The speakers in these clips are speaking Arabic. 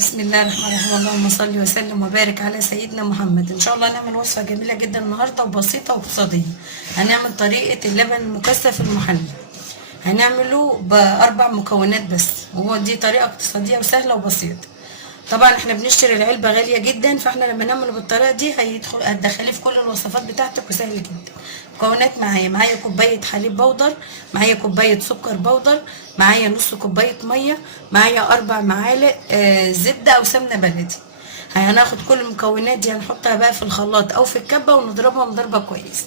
بسم الله الرحمن الرحيم. اللهم صل وسلم وبارك على سيدنا محمد. ان شاء الله هنعمل وصفه جميله جدا النهارده وبسيطه واقتصاديه. هنعمل طريقه اللبن المكثف المحلي. هنعمله باربع مكونات بس، وهو دي طريقه اقتصاديه وسهله وبسيطه. طبعا احنا بنشتري العلبه غاليه جدا، فاحنا لما نعمله بالطريقه دي هتدخليه في كل الوصفات بتاعتك وسهل جدا. مكونات: معايا كوبايه حليب بودر، معايا كوبايه سكر بودر، معايا نص كوبايه ميه، معايا 4 معالق زبده او سمنه بلدي. هناخد كل المكونات دي هنحطها بقى في الخلاط او في الكبه ونضربها ضربه كويسه.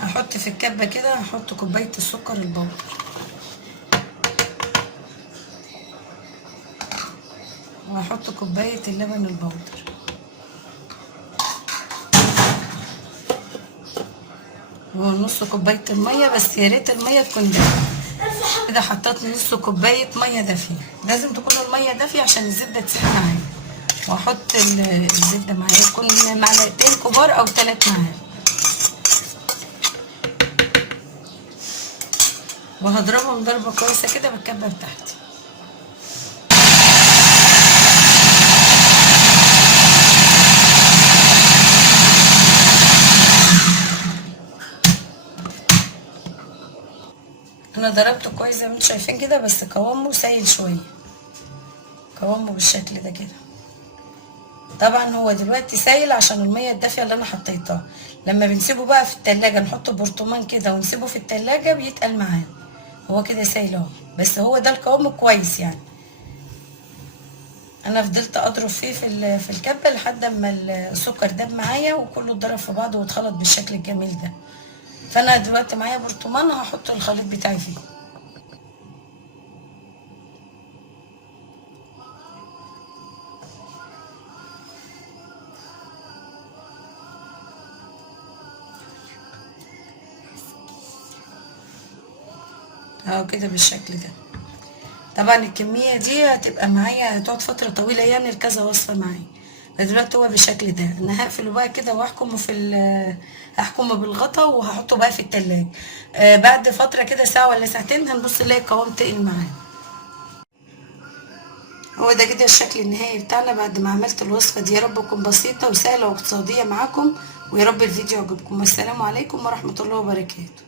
هحط في الكبه كده، هحط كوبايه السكر البودر، وهحط كوبايه اللبن البودر، ونص كوبايه الميه، بس يا ريت الميه تكون دافيه. كده حطيت نص كوبايه ميه دافيه، لازم تكون الميه دافيه عشان الزبده تسيح معايا. واحط الزبده معايا تكون معلقتين كبار او 3 معالق، وهضربهم ضربه كويسه كده بالكبه بتاعتي. انا ضربته كويس زي ما انتم شايفين كده، بس قوامه سايل شويه، قوامه بالشكل ده كده. طبعا هو دلوقتي سايل عشان الميه الدافيه اللي انا حطيتها. لما بنسيبه بقى في التلاجة، نحط برطمان كده ونسيبه في التلاجة بيتقل معانا. هو كده سايل اهو، بس هو ده القوام كويس يعني. انا فضلت اضرب فيه في الكبه لحد ما السكر داب معايا وكله اتضرب في بعضه واتخلط بالشكل الجميل ده. فانا دلوقتي معايا برطمان هحط الخليط بتاعي فيه. اهو كده بالشكل ده. طبعا الكميه دي هتبقى معايا، هتقعد فتره طويله يعني لكذا وصفه معايا. فدلوقتي هو بالشكل ده، انا هقفله بقى كده واحكمه هحكمه بالغطا وهحطه بقى في التلاجة. بعد فتره كده ساعه ولا ساعتين هنبص نلاقي القوام تقل معانا. هو ده كده الشكل النهائي بتاعنا بعد ما عملت الوصفه دي. يا رب تكون بسيطه وسهله واقتصاديه معاكم، ويا رب الفيديو يعجبكم. والسلام عليكم ورحمه الله وبركاته.